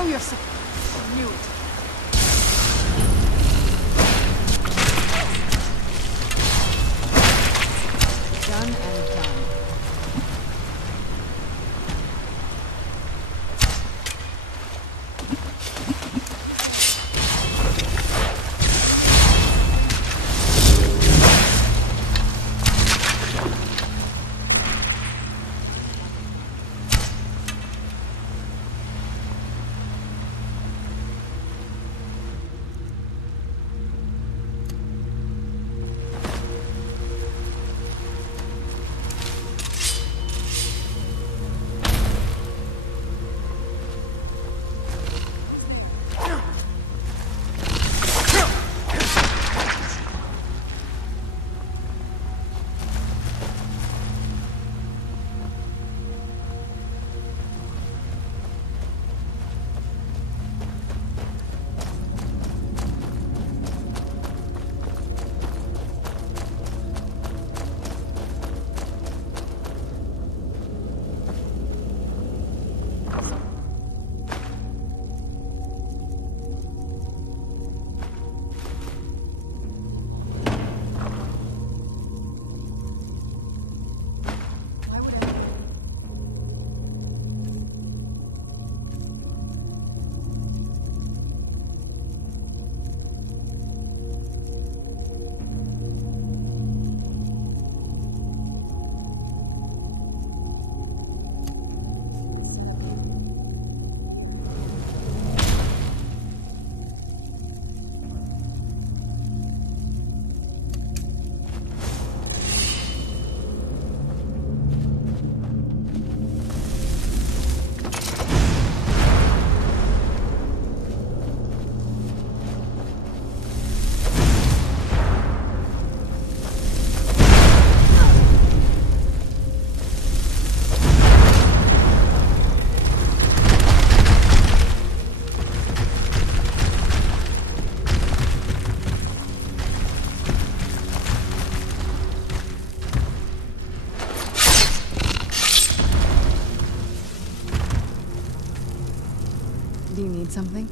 Show yourself. I knew it. Done and done. Do you need something?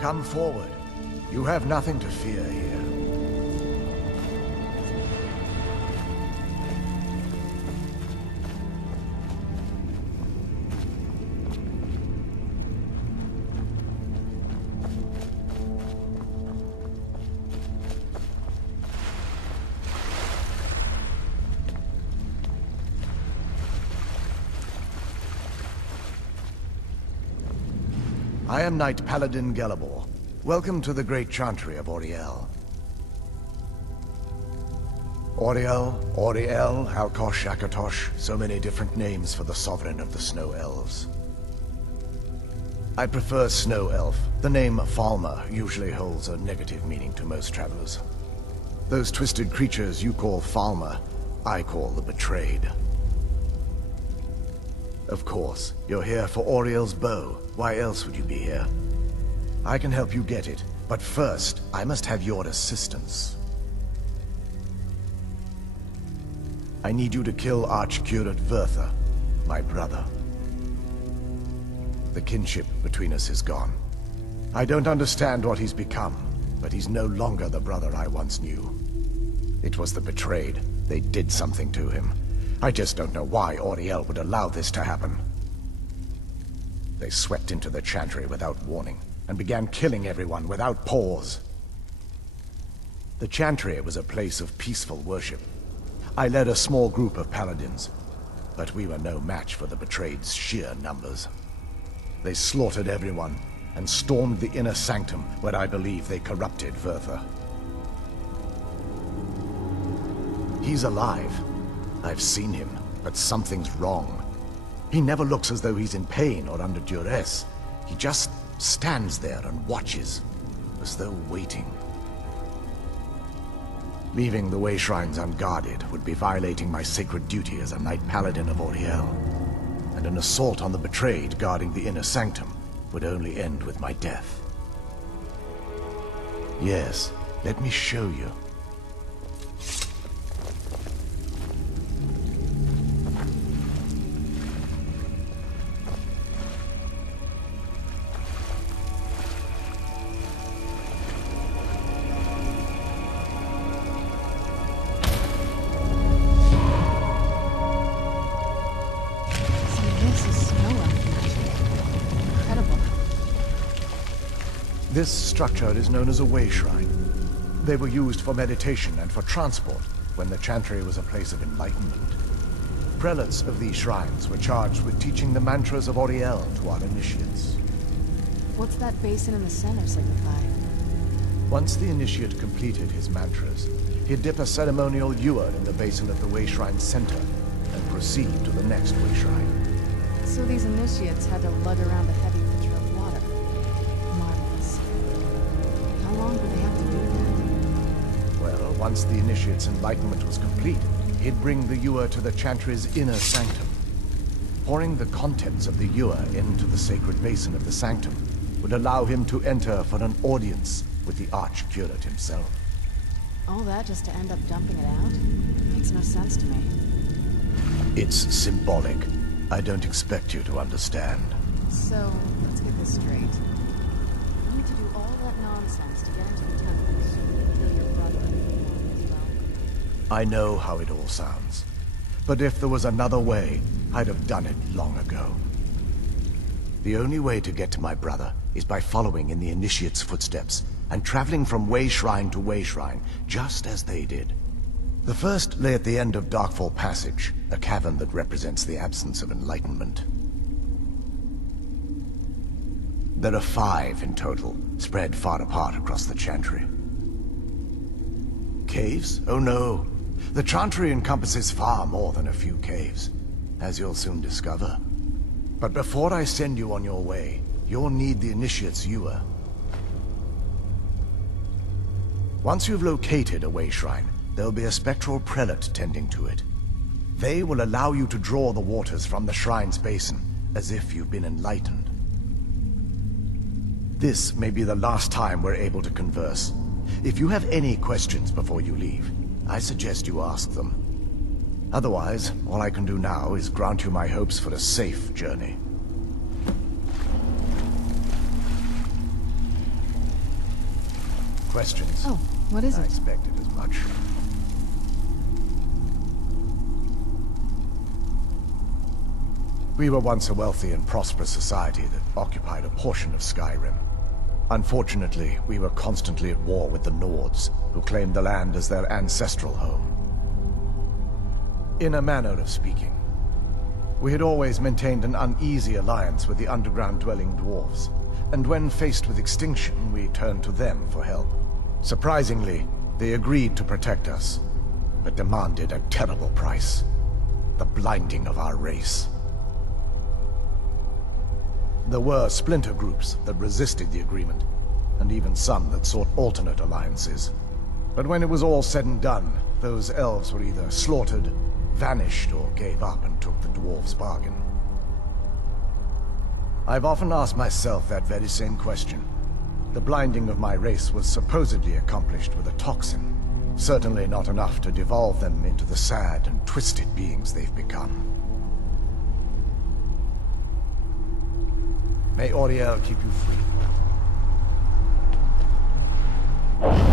Come forward. You have nothing to fear here. I am Knight Paladin Gelabor. Welcome to the great chantry of Auriel. Auriel, Alkosh, Akatosh, so many different names for the sovereign of the Snow Elves. I prefer Snow Elf. The name Falmer usually holds a negative meaning to most travelers. Those twisted creatures you call Falmer, I call the Betrayed. Of course, you're here for Auriel's bow. Why else would you be here? I can help you get it, but first, I must have your assistance. I need you to kill Archcurate Vertha, my brother. The kinship between us is gone. I don't understand what he's become, but he's no longer the brother I once knew. It was the betrayed. They did something to him. I just don't know why Auriel would allow this to happen. They swept into the Chantry without warning, and began killing everyone without pause. The Chantry was a place of peaceful worship. I led a small group of paladins, but we were no match for the betrayed's sheer numbers. They slaughtered everyone, and stormed the inner sanctum where I believe they corrupted Vertha. He's alive. I've seen him, but something's wrong. He never looks as though he's in pain or under duress. He just stands there and watches, as though waiting. Leaving the way shrines unguarded would be violating my sacred duty as a Knight Paladin of Auriel. And an assault on the betrayed guarding the inner sanctum would only end with my death. Yes, let me show you. This structure is known as a way shrine. They were used for meditation and for transport when the Chantry was a place of enlightenment. Prelates of these shrines were charged with teaching the mantras of Auriel to our initiates. What's that basin in the center signify? Once the initiate completed his mantras, he'd dip a ceremonial ewer in the basin of the way shrine's center and proceed to the next way shrine. So these initiates had to lug around a heavy pitcher of water. Marvelous. How long do they have to do that? Well, once the initiate's enlightenment was complete, he'd bring the ewer to the Chantry's inner sanctum. Pouring the contents of the ewer into the sacred basin of the sanctum would allow him to enter for an audience with the Archcurate himself. All that just to end up dumping it out? Makes no sense to me. It's symbolic. I don't expect you to understand. So, let's get this straight. You need to do all that nonsense to get into the temples. Kill your brother as well. I know how it all sounds. But if there was another way, I'd have done it long ago. The only way to get to my brother is by following in the Initiate's footsteps and traveling from way shrine to way shrine, just as they did. The first lay at the end of Darkfall Passage, a cavern that represents the absence of enlightenment. There are 5 in total, spread far apart across the Chantry. Caves? Oh no. The Chantry encompasses far more than a few caves, as you'll soon discover. But before I send you on your way, you'll need the Initiate's ewer. Once you've located a way shrine, there'll be a spectral prelate tending to it. They will allow you to draw the waters from the shrine's basin, as if you've been enlightened. This may be the last time we're able to converse. If you have any questions before you leave, I suggest you ask them. Otherwise, all I can do now is grant you my hopes for a safe journey. Questions? Oh, what is I it? expected as much. We were once a wealthy and prosperous society that occupied a portion of Skyrim. Unfortunately, we were constantly at war with the Nords, who claimed the land as their ancestral home. In a manner of speaking, we had always maintained an uneasy alliance with the underground-dwelling dwarves, and when faced with extinction, we turned to them for help. Surprisingly, they agreed to protect us, but demanded a terrible price: the blinding of our race. There were splinter groups that resisted the agreement, and even some that sought alternate alliances. But when it was all said and done, those elves were either slaughtered, vanished, or gave up and took the dwarves' bargain. I've often asked myself that very same question. The blinding of my race was supposedly accomplished with a toxin, certainly not enough to devolve them into the sad and twisted beings they've become. May Auriel keep you free. Huh?